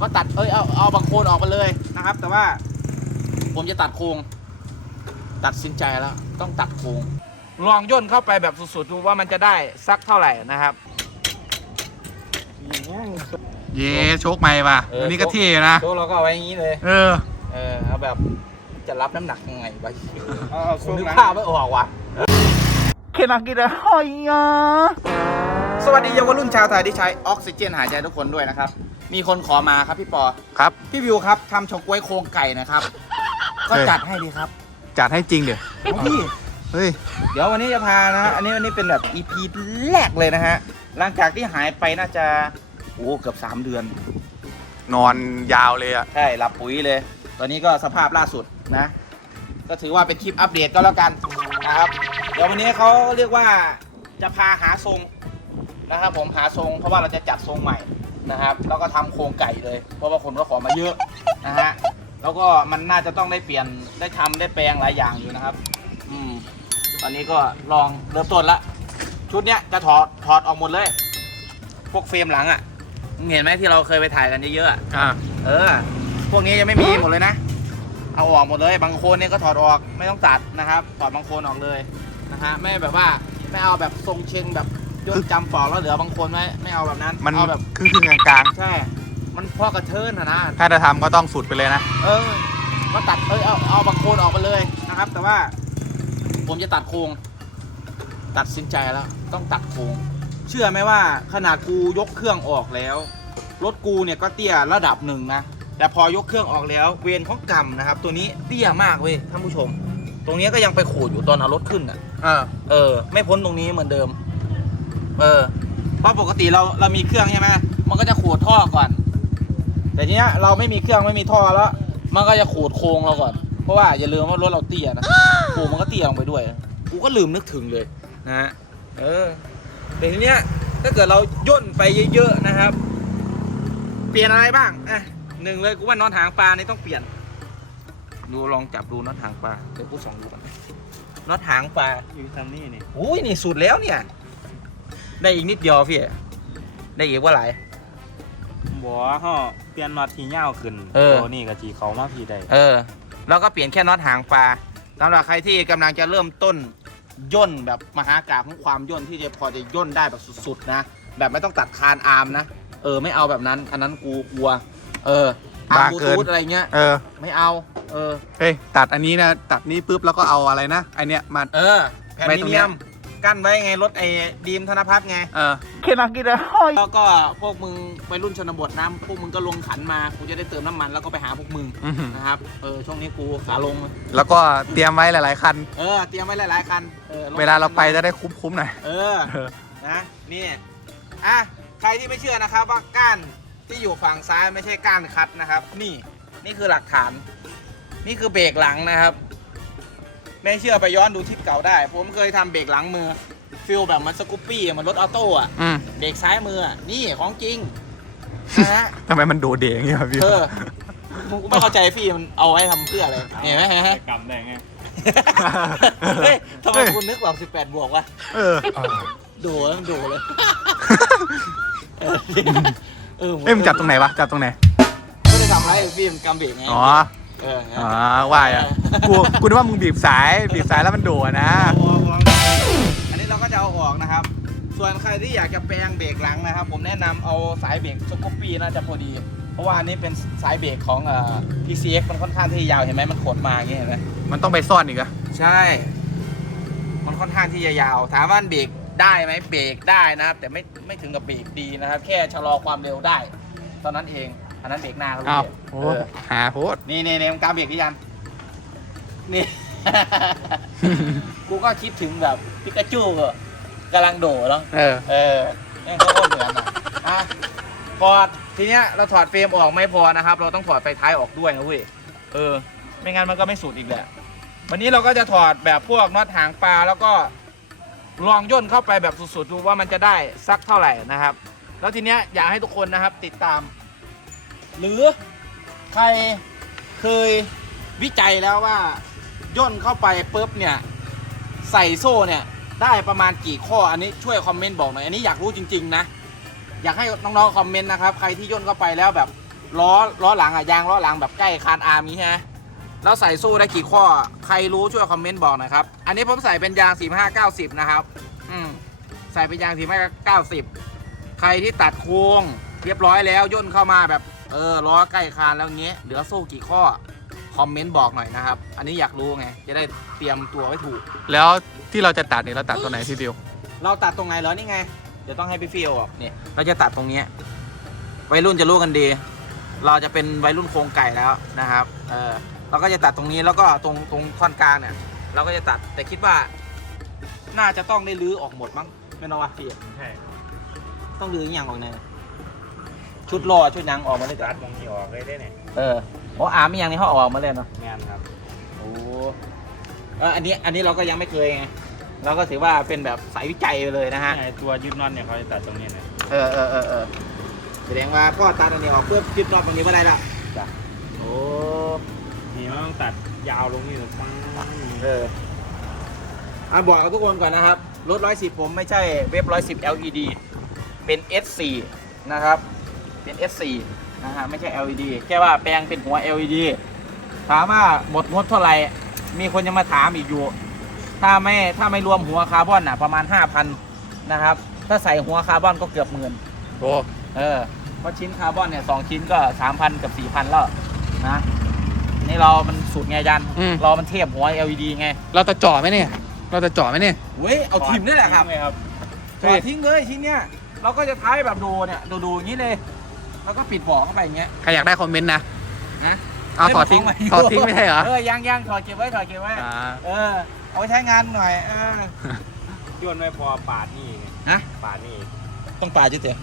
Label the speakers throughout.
Speaker 1: ก็ตัดเอ้ยเอาเอาบางโคนออกมาเลยนะครับ แต่ว่าผมจะตัดโครงตัดสินใจแล้ว ต้องตัดโครงลองย่นเข้าไปแบบสุดๆดูว่ามันจะได้สักเท่าไหร่นะครับ
Speaker 2: เย้โชคใหม่ป่ะ
Speaker 1: เอออั
Speaker 2: อันนี้ก็เท่นะ
Speaker 1: โต๊ะเราก็เอาไว้อย่างนี้เลย
Speaker 2: เออ
Speaker 1: เออเอาแบบจะรับน้ำหนักยังไงวะ
Speaker 3: เอาเอา
Speaker 1: ผ
Speaker 3: ช่
Speaker 1: ม
Speaker 3: วง
Speaker 1: นึก
Speaker 3: หลัง
Speaker 1: ภาพไม่ออกว่ะ เคนากิระหอยอะสวัสดีเยาวรุ่นชาวไทยที่ใช้ออกซิเจนหายใจทุกคนด้วยนะครับ มีคนขอมาครับพี่ปอ
Speaker 2: ครับ
Speaker 1: พี่วิวครับทำเฉาก๊วยโครงไก่นะครับ ก็จัดให้ดีครับ
Speaker 2: จัดให้จริงเดี๋ยว
Speaker 1: เอาพี่
Speaker 2: เฮ้ย
Speaker 1: เดี๋ยววันนี้จะพานะฮะอันนี้อันนี้เป็นแบบ EP แรกเลยนะฮะ หลังจากที่หายไปน่าจะ โอ้เกือบ 3 เดือน
Speaker 2: นอนยาวเลยอะ
Speaker 1: ใช่หลับปุ๋ยเลย ตอนนี้ก็สภาพล่าสุดนะ ก็ถือว่าเป็นคลิปอัปเดตก็แล้วกันนะครับ เดี๋ยววันนี้เขาเรียกว่าจะพาหาทรงนะครับผมหาทรงเพราะว่าเราจะจัดทรงใหม่ นะครับ แล้วก็ทำโครงไก่เลย เพราะว่าคนก็ขอมาเยอะนะฮะ แล้วก็มันน่าจะต้องได้เปลี่ยนได้ทำได้แปลงหลายอย่างอยู่นะครับ อืม ตอนนี้ก็ลองเริ่มต้นละ ชุดเนี้ยจะถอดถอดออกหมดเลย พวกเฟรมหลังอะ่ะมึงเห็นไหมที่เราเคยไปถ่ายกันเยอะๆอะ
Speaker 2: อ่า
Speaker 1: เออ พวกนี้ยังไม่มีหมดเลยนะ เอาออกหมดเลย บางโคนเนี่ยก็ถอดออกไม่ต้องตัดนะครับ ถอดบางโคนออกเลยนะฮะ ไม่แบบว่าไม่เอาแบบทรงเชงแบบ ย่นจำปอกแล้วเหลือบางโคนไว้ไม่เอาแบบนั้น
Speaker 2: มัน
Speaker 1: เอาแบบ
Speaker 2: ครึ่งครึ่งๆกลาง
Speaker 1: ใช่ มันพ่อกระเทินนะนะ
Speaker 2: ๆถ้าจะทำก็ต้องสุดไปเลยนะ
Speaker 1: เออก็ตัดเอ้ยเอาเอาบางโคนออกไปเลยนะครับ แต่ว่า ผมจะตัดโครงตัดสินใจแล้ว ต้องตัดโครงเชื่อไหมว่าขนาดกูยกเครื่องออกแล้วรถกูเนี่ยก็เตี้ยระดับหนึ่งนะแต่พอยกเครื่องออกแล้ว เวรของกรรมนะครับ ตัวนี้เตี้ยมากเว้ยท่านผู้ชม ตรงนี้ก็ยังไปขูดอยู่ตอนเอารถขึ้นอะ
Speaker 2: อ่า
Speaker 1: เออ ไม่พ้นตรงนี้เหมือนเดิม เออเพราะปกติเราเรามีเครื่องใช่ไหมมันก็จะขูดท่อก่อน แต่ทีเนี้ยเราไม่มีเครื่องไม่มีท่อแล้ว มันก็จะขูดโครงเราก่อน เพราะว่าอย่าลืมว่ารถเราเตี้ยนะโครงมันก็เตี้ยลงไปด้วย กูก็ลืมนึกถึงเลยนะฮะ เออแต่ทีเนี้ยถ้าเกิดเราย่นไปเยอะๆนะครับ เปลี่ยนอะไรบ้างอะหนึ่งเลยกูว่าน็อตหางปลานี่ต้องเปลี่ยน ดูลองจับดูน็อตหางปลาเดี๋ยวกูส่องดูกันน็อตหางปลา
Speaker 3: อยู่ทำนี่นี่
Speaker 1: อุ้ยนี่สุดแล้วเนี่ย ได้อีกนิดเดียวพี่ ได้อีกว่าหลาย
Speaker 3: บอกว่าเขาเปลี่ยนน็อตที่ยาวขึ้น
Speaker 1: เออ
Speaker 3: ตัวนี้กับจีเขามาพี่ได้
Speaker 1: เออ แล้วก็เปลี่ยนแค่น็อตหางปลาสำหรับใครที่กำลังจะเริ่มต้นย่นแบบมหากาพย์ของความย่นที่จะพอจะย่นได้แบบสุดๆนะ แบบไม่ต้องตัดคานอาร์มนะ เออไม่เอาแบบนั้น อันนั้นกูกลัว เอออาร์ม
Speaker 2: บ้า
Speaker 1: บลู
Speaker 2: เกิน
Speaker 1: ทูธอะไรเงี้ย
Speaker 2: เออ
Speaker 1: ไม่เอา เออ
Speaker 2: เฮ้ยตัดอันนี้นะ ตัดนี้ปุ๊บแล้วก็เอาอะไรนะไอเนี้ยมา
Speaker 1: เออแผ่น
Speaker 2: ไว้
Speaker 1: มิ
Speaker 2: ตรง
Speaker 1: เนี
Speaker 2: เนี้
Speaker 1: ย
Speaker 2: ย
Speaker 1: ม กั้นไว้ไงรถไอ้ดีมธนพัฒน์ไง
Speaker 2: เออ
Speaker 1: แล้วก็พวกมึงวัยรุ่นชนบทน้ำพวกมึงก็ลงขันมา กูจะได้เติมน้ำมันแล้วก็ไปหาพวกมึง
Speaker 2: อื้อหือ
Speaker 1: นะครับ เออ ช่วงนี้กูขาลง
Speaker 2: แล้วก็เตรียมไว้หลาย ๆ คัน
Speaker 1: เออ เตรียมไว้หลายๆคันออลง
Speaker 2: เวลาเราไปจะได้คุ้ม ๆ หน่อย
Speaker 1: เออ
Speaker 2: เออ
Speaker 1: นะนี่อะใครที่ไม่เชื่อนะครับว่าก้านที่อยู่ฝั่งซ้ายไม่ใช่ก้านคัดนะครับ นี่นี่คือหลักฐาน นี่คือเบรกหลังนะครับ ไม่เชื่อไปย้อนดูคลิปเก่าได้ ผมเคยทำเบรกหลังมือฟิลแบบมันสกูปปี้อะมันรถออโต้อะ
Speaker 2: อืม
Speaker 1: เบรกซ้ายมืออะนี่ของจริงนะฮะ
Speaker 2: ทำไมมันโดดเด่อย่างเงี้ยพี่
Speaker 1: เออกูไม่เข้าใจพี่มันเอาไว้ทำเพื่ออะไรเห็นไหมเห็นไหม
Speaker 3: กำได้ไง
Speaker 1: เฮ้ยทำไมคุณนึกแบบ 18 บวกวะ
Speaker 2: เออ
Speaker 1: โดดโดดเลยเออเออ
Speaker 2: เอ้ยมึงจับตรงไหนวะจับตรงไหน
Speaker 1: ไม่ได้ทำอะไรพี่มันกำเบรกไง
Speaker 2: อ๋อ
Speaker 1: เออ
Speaker 2: อ๋อว่าอะกูกูนึกว่ามึงบีบสายบีบสายแล้วมันโดดนะ
Speaker 1: อันนี้เราก็จะเอาออกนะครับ ส่วนใครที่อยากจะแปลงเบรกหลังนะครับ ผมแนะนำเอาสายเบรกสกูปปี้น่าจะพอดี เพราะว่าอันนี้เป็นสายเบรกของเอ่อ PCX มันค่อนข้างที่ยาวเห็นไหมมันขดมาอย่างเงี้ยเห็นไหม
Speaker 2: มันต้องไปซ่อนอีกอะ
Speaker 1: ใช่ มันค่อนข้างที่จะยาว ถามว่าเบรกได้ไหมเบรกได้นะครับ แต่ไม่ไม่ถึงกับเบรกดีนะครับ แค่ชะลอความเร็วได้ ตอนนั้นเอง อันนั้นเบรกหน้าเขา
Speaker 2: อ้าว
Speaker 1: เรียก
Speaker 2: โอ้
Speaker 1: เออ
Speaker 2: หาโพด
Speaker 1: นี่นี่นี่มันกำเบรกหรือยังนี่ กูก็คิดถึงแบบปิกาจูอะกำลังโดดแล้ว
Speaker 2: เออ
Speaker 1: เออนี่เขาก็เหมือนอะอะพอทีเนี้ยเราถอดเฟรมออกไม่พอนะครับ เราต้องถอดไฟท้ายออกด้วยนะเว้ยเออ ไม่งั้นมันก็ไม่สุดอีกแหละวันนี้เราก็จะถอดแบบพวกน็อตหางปลาแล้วก็ลองย่นเข้าไปแบบสุดๆดูว่ามันจะได้สักเท่าไหร่นะครับ แล้วทีเนี้ยอยากให้ทุกคนนะครับติดตาม หรือใครเคยวิจัยแล้วว่าย่นเข้าไปปุ๊บเนี่ยใส่โซ่เนี่ยได้ประมาณกี่ข้ออันนี้ช่วยคอมเมนต์บอกหน่อยอันนี้อยากรู้จริง ๆ นะ อยากให้น้องๆคอมเมนต์นะครับใครที่ย่นเข้าไปแล้วแบบล้อล้อหลังอะยางล้อหลังแบบใกล้คานอาร์มีใช่ไหมแล้วใส่สู้ได้กี่ข้อใครรู้ช่วยคอมเมนต์บอกหนะครับอันนี้ผมใส่เป็นยาง 45 90 นะครับอืมใส่เป็นยาง 45 90 ใครที่ตัดโค้งเรียบร้อยแล้วย่นเข้ามาแบบ เออล้อใกล้คานแล้วเงี้ยเหลือโซ่กี่ข้อคอมเมนต์บอกหน่อยนะครับ อันนี้อยากรู้ไง จะได้เตรียมตัวไว้ถูก
Speaker 2: แล้วที่เราจะตัดเนี่ยเราตัดตัวไหนพี่บิว
Speaker 1: เราตัดตรงไหนเหรอนี่ไง เดี๋ยวต้องให้พี่ฟิวออกเนี่ยเราจะตัดตรงเนี้ยวัยรุ่นจะรู้กันดี เราจะเป็นวัยรุ่นโครงไก่แล้วนะครับ เออเราก็จะตัดตรงนี้แล้วก็ตรงตรงท่อนกลางเนี่ย เราก็จะตัดแต่คิดว่า น่าจะต้องได้รื้อออกหมดมั้งไม่นวะพี่
Speaker 3: ใช่
Speaker 1: ต้องรื้ออหย่างออกแน่ ชุดล้อชุดหยังออกมาเลยจ้ะ
Speaker 3: ตัดมองที่ออกเลยได้เนี่ย
Speaker 1: เออโอ้อาร์มอหย่างนี้เขาเอาออกมาเลยเนาะ
Speaker 3: งานครับ
Speaker 1: โอ้เอออันนี้อันนี้เราก็ยังไม่เคยไงเราก็ถือว่าเป็นแบบสายวิจัยไปเลยนะฮะ
Speaker 3: ไอ้ตัวยึดน็อตเนี่ยเขาจะตัดตรงนี้เนี่ย
Speaker 1: เออเออเออเออแสดงว่าพ่อตัดอันนี้ออกเพื่อยึดรอบตรงนี้ไม่ได้ละจ้ะโอ้
Speaker 3: นี่มันต้องตัดยาวลงนี่เลยปัง
Speaker 1: เอออะบอกกับทุกคนก่อนนะครับ รถ 110 ผมไม่ใช่เว็บ 110 LED เป็น S4 นะครับ เป็น S4 นะฮะไม่ใช่ LED แค่ว่าแปลงเป็นหัว LED ถามว่าหมดงบเท่าไหร่ มีคนจะมาถามอีกอยู่ ถ้าไม่ถ้าไม่รวมหัวคาร์บอนอะประมาณ 5,000 นะครับ ถ้าใส่หัวคาร์บอนก็เกือบหมื่น
Speaker 2: โอ้
Speaker 1: เออเพราะชิ้นคาร์บอนเนี่ยสองชิ้นก็สามพันกับสี่พันแล้วนะนี่เรามันสูตรไงยัน
Speaker 2: อืม
Speaker 1: เรามันเทียบหัว LED ไง
Speaker 2: เราจะเจ่อไหมเนี่ย เราจะเจ่อไหมเนี่ย
Speaker 1: เว้ยเอาทิมนี่แหละครับ
Speaker 3: เลยครับ
Speaker 1: ถอดทิ้งเลยชิ้นเนี้ยเราก็จะท้ายแบบดูเนี่ยดูดูอย่างนี้เลย แล้วก็ปิดบ่อเข้าไปอย่างเงี้ย
Speaker 2: ใครอยากได้คอมเมนต์นะ
Speaker 1: นะ
Speaker 2: เอาถอดทิ้ง
Speaker 1: ไม่
Speaker 2: ถอดทิ้งไม่ใช่เหรอ
Speaker 1: เออยังยังถอดเก็บไว้ถอดเก็บไว้
Speaker 2: อ่า
Speaker 1: เออเอาไว้ใช้งานหน่อยเออ
Speaker 3: โยนไม่พอปาดนี่ไง
Speaker 1: ฮะ
Speaker 3: ปาดนี่
Speaker 1: ต้องป่าจุดเตะ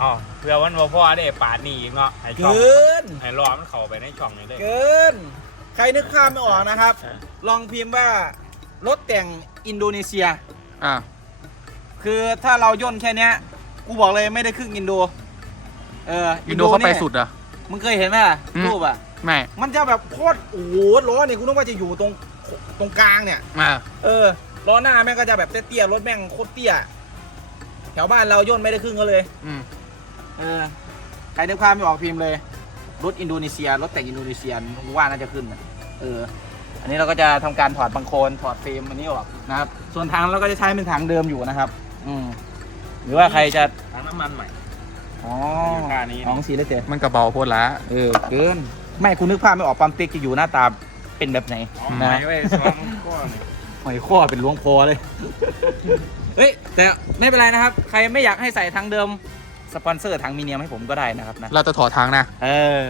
Speaker 3: อ๋อเพื่อวันบ่พอได้ปาดนี่อีกเนาะไอ้ช่อง
Speaker 1: เกิน
Speaker 3: ไอ้ล้อมันเข้าไปในช่องนี้เลย
Speaker 1: เกิน ใครนึกภาพไม่ออกนะครับลองพิมพ์ว่ารถแต่งอินโดนีเซีย
Speaker 2: อ่า
Speaker 1: คือถ้าเราย่นแค่เนี้ยกูบอกเลยไม่ได้ครึ่งอินโด เออ
Speaker 2: อินโดเขาไป
Speaker 1: นี่ย
Speaker 2: สุดเหรอะ
Speaker 1: มึงเคยเห็นไหมล่ะ
Speaker 2: อืม
Speaker 1: รูปอะ
Speaker 2: ไม่
Speaker 1: มันจะแบบโคตรโอ้โหล้อเนี่ยกูนึกว่าจะอยู่ตรงตรงกลางเนี่ย
Speaker 2: อ่า
Speaker 1: เออล้อหน้าแม่งก็จะแบบเตี้ยๆรถแม่งโคตรเตี้ยแถวบ้านเราย่นไม่ได้ครึ่งก็เลย
Speaker 2: อืม
Speaker 1: เออใครนึกภาพไม่ออกพิมพ์เลย รถอินโดนีเซีย รถแต่งอินโดนีเซียกูว่าน่าจะขึ้นนะเออ อันนี้เราก็จะทำการถอดบังโคลนถอดเฟรมอันนี้ออกนะครับ ส่วนทางเราก็จะใช้เป็นทางเดิมอยู่นะครับ อืมหรือว่าใครจะ
Speaker 3: ถังน้ำมันใหม่
Speaker 1: อ๋อ
Speaker 3: อยู่ท่านี้
Speaker 1: ของสีเลยเจ๊
Speaker 2: มันกระเบาโพดละ
Speaker 1: เออเกินไม่คุณนึกภาพไม่ออกปั๊มติ๊กจะอยู่หน้าตาเป็นแบบไหน
Speaker 3: อ๋อ
Speaker 1: นะ
Speaker 3: หมายไว้ซ้อนก้อนนี่
Speaker 1: หอยข้อเป็นหลวงพอเลย เฮ้ยแต่ไม่เป็นไรนะครับ ใครไม่อยากให้ใส่ทางเดิมสปอนเซอร์ทางมีเนียมให้ผมก็ได้นะครับนะ
Speaker 2: เราจะถอดทางนะ
Speaker 1: เออ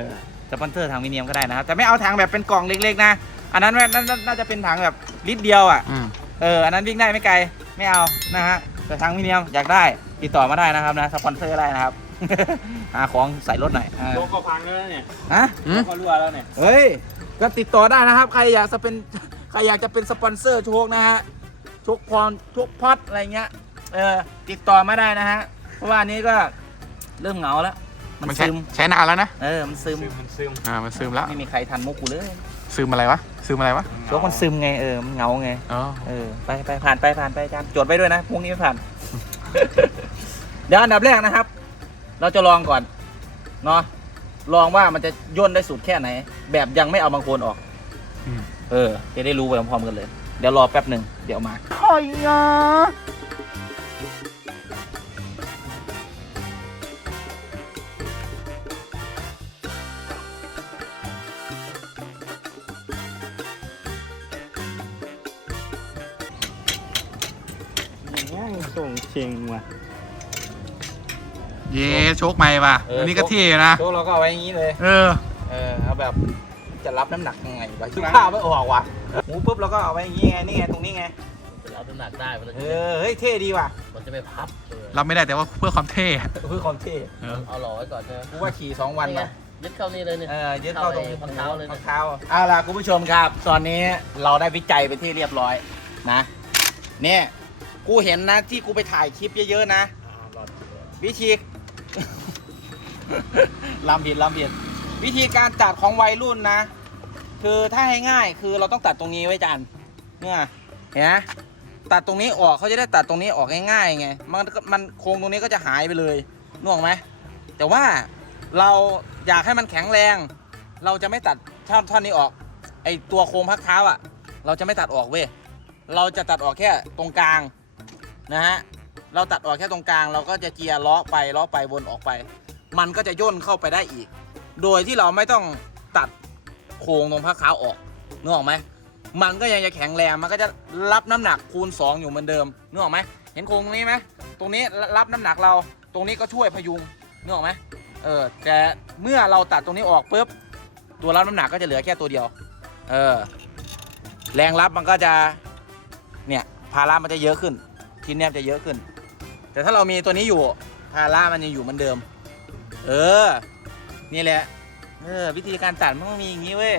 Speaker 1: สปอนเซอร์ทางมีเนียมก็ได้นะครับ แต่ไม่เอาถังแบบเป็นกล่องเล็กๆนะ อันนั้นน่าน่าน่าจะเป็นถังแบบลิตรเดียวอะ
Speaker 2: อืม
Speaker 1: เออ อันนั้นวิ่งได้ไม่ไกล ไม่เอานะฮะ แต่ทางมีเนียมอยากได้ติดต่อมาได้นะครับนะ สปอนเซอร์ได้นะครับ หาของใส่รถหน่อยอ่า
Speaker 3: โลกก็พังแล้วเนี่ย
Speaker 1: ฮะ
Speaker 2: อื
Speaker 3: โล
Speaker 2: ม
Speaker 3: กก็รั่วแล้วเนี่ย
Speaker 1: เฮ้ย ก็ติดต่อได้นะครับ ใครอยากจะเป็น ใครอยากจะเป็นสปอนเซอร์โชคนะฮะ โชคพรโชคพอดอะไรเงี้ย เออ ติดต่อมาได้นะฮะ เพราะว่าอันนี้ก็เริ่มเหงาแล้ว มัน
Speaker 2: มันใช้
Speaker 1: ซึม
Speaker 2: ใช้นานแล้วนะ
Speaker 1: เออ มันซึม
Speaker 3: ซึมมันซึม
Speaker 2: อ่า มันซึมแล้ว
Speaker 1: ไม่มีใครทันมุกกูเลย
Speaker 2: ซึมอะไรวะ ซึมอะไรวะ
Speaker 1: โชคมันซึมไง เออ มันเหงาไง
Speaker 2: อ๋อ
Speaker 1: เออ ไปไปผ่านไปผ่านไปอาจารย์จดไว้ด้วยนะ พรุ่งนี้ไม่ผ่าน เดี๋ยวอันดับแรกนะครับ เราจะลองก่อนเนาะลองว่ามันจะย่นได้สุดแค่ไหน แบบยังไม่เอาบางโคลนออก
Speaker 2: อืม
Speaker 1: เออ จะได้รู้ไปพร้อมๆกันเลย เดี๋ยวรอแป๊บหนึ่งเดี๋ยวมา
Speaker 3: ส่งเชียงว่ะ
Speaker 2: เย้โชคใหม่ป่ะ
Speaker 1: เอออั
Speaker 2: อันนี้ก็เท่นะ
Speaker 1: โชว์เราก็เอาไว้อย่างนี้เลย
Speaker 2: เออ
Speaker 1: เออเอาแบบจะรับน้ำหนักยังไงวะคิดข้าวไม่ออกว่ะหมูปุ๊บเราก็เอาไว้อย่างนี้ไงนี่ไงตรงนี้ไง
Speaker 4: รับน้ำหนักได้มัน
Speaker 1: เออเฮ้ยเท่ดีว่ะ
Speaker 4: มันจะไม่พับเออ
Speaker 2: รับไม่ได้แต่ว่าเพื่อความเท่
Speaker 1: เพื่อความเท่
Speaker 2: เออ
Speaker 4: เอาหล่อไว้ก่อนใช่ไหม
Speaker 1: กูว่าขี่สองวัน
Speaker 4: นี่ไง
Speaker 1: ว่ะ
Speaker 4: ยึดเข้านี่เลยเนี่ย
Speaker 1: เออยึดเข้าตรง
Speaker 4: เข้าไปข้อเท้าเลยนะ
Speaker 1: ข้อเท้าเอาล่ะคุณผู้ชมครับ ตอนนี้เราได้วิจัยไปที่เรียบร้อยนะ เนี่ย กูเห็นนะที่กูไปถ่ายคลิปเยอะๆนะ วิธี ลำผิดลำผิดวิธีการตัดของวัยรุ่นนะ คือถ้าให้ง่ายคือเราต้องตัดตรงนี้ไว้จานเนี่ยเห็นไหมตัดตรงนี้ออกเขาจะได้ตัดตรงนี้ออกง่ายๆไงมันมันโครงตรงนี้ก็จะหายไปเลยนึกออกไหมแต่ว่าเราอยากให้มันแข็งแรง เราจะไม่ตัดท่อนท่อนนี้ออก ไอตัวโครงพักเท้าอะ เราจะไม่ตัดออกเว้ยเราจะตัดออกแค่ตรงกลางนะฮะ เราตัดออกแค่ตรงกลาง เราก็จะเจียร์ล้อไปล้อไปวนออกไป มันก็จะย่นเข้าไปได้อีก โดยที่เราไม่ต้องตัดโครงตรงพักเท้าออกนึกออกไหมมันก็ยังจะแข็งแรงมันก็จะรับน้ำหนักคูณ 2 อยู่เหมือนเดิมนึกออกไหมเห็นโครงตรงนี้ไหมตรงนี้รับน้ำหนักเราตรงนี้ก็ช่วยพยุงนึกออกไหมเออแต่เมื่อเราตัดตรงนี้ออกปุ๊บตัวรับน้ำหนักก็จะเหลือแค่ตัวเดียว เออ แรงรับมันก็จะ เนี่ย ภาระมันจะเยอะขึ้นชิ้นเนี้ยจะเยอะขึ้น แต่ถ้าเรามีตัวนี้อยู่ภาระมันยังอยู่เหมือนเดิม เออ นี่แหละ เออ วิธีการตัดมันต้องมีอย่างนี้เว้ย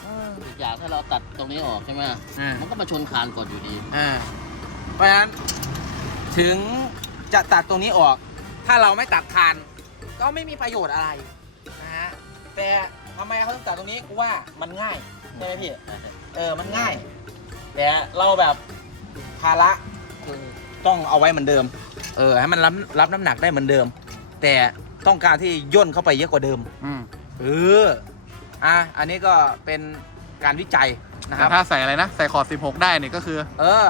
Speaker 1: เออ
Speaker 4: อีกอย่างถ้าเราตัดตรงนี้ออกใช่ไหม
Speaker 1: อ่า
Speaker 4: มันก็มาชนคานก่อนอยู่ดี
Speaker 1: อ่า เพราะฉะนั้นถึงจะตัดตรงนี้ออก ถ้าเราไม่ตัดคานก็ไม่มีประโยชน์อะไรนะฮะแต่ทำไมเขาต้องตัดตรงนี้กูว่ามันง่ายใช่ไหมพี่ เออ มันง่าย แต่เราแบบภาระคือ ต้องเอาไว้เหมือนเดิม เออให้มันรับรับน้ำหนักได้เหมือนเดิม แต่ต้องการที่ย่นเข้าไปเยอะกว่าเดิม
Speaker 2: อืม
Speaker 1: เอออะอันนี้ก็เป็นการวิจัยนะค
Speaker 2: แต่
Speaker 1: รับ
Speaker 2: ถ้าใส่อะไรนะ ใส่ขอบ16 ได้เนี่ยก็คือ
Speaker 1: เออ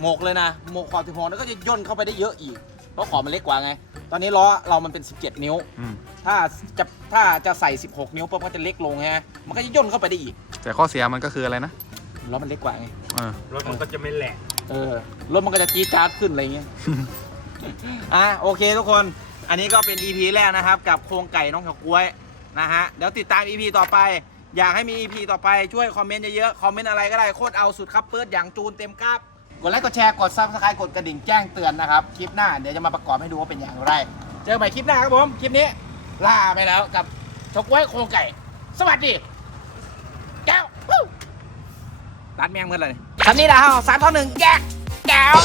Speaker 1: หมกเลยนะหมกขอบสิบหกแล้วก็จะย่นเข้าไปได้เยอะอีก เพราะขอบมันเล็กกว่าไง ตอนนี้ล้อเรามันเป็น 17 นิ้ว
Speaker 2: อืม
Speaker 1: ถ้าจะถ้าจะใส่ 16 นิ้วปุ๊บก็จะเล็กลงไงมันก็จะย่นเข้าไปได้อีก
Speaker 2: แต่ข้อเสียมันก็คืออะไรนะ
Speaker 1: ล้อมันเล็กกว่าไง
Speaker 2: เออ
Speaker 3: รถมันก็จะไม่แหลก
Speaker 1: เออรถมันก็จะจี๊ดจ๊าดขึ้นอะไรเงี้ย อะโอเคทุกคน อันนี้ก็เป็น EP แรกนะครับ กับโครงไก่น้องเฉากล้วยนะฮะเดี๋ยวติดตาม EP ต่อไป อยากให้มี EP ต่อไปช่วยคอมเมนต์เยอะๆ คอมเมนต์อะไรก็ได้โคตรเอาสุดครับเปิดอย่างจูนเต็มกราบกดไลค์กดแชร์กดซับสไครต์กดกระดิ่งแจ้งเตือนนะครับ คลิปหน้าเดี๋ยวจะมาประกอบให้ดูว่าเป็นอย่างไร เจอกันใหม่คลิปหน้าครับผม คลิปนี้ลาไปแล้วกับเฉากล้วยโครงไก่ สวัสดี แก้ววู้ รัดแม่งเมื่อไหร่คับนี้นะฮะสามท่อหนึ่งแกะแก้ว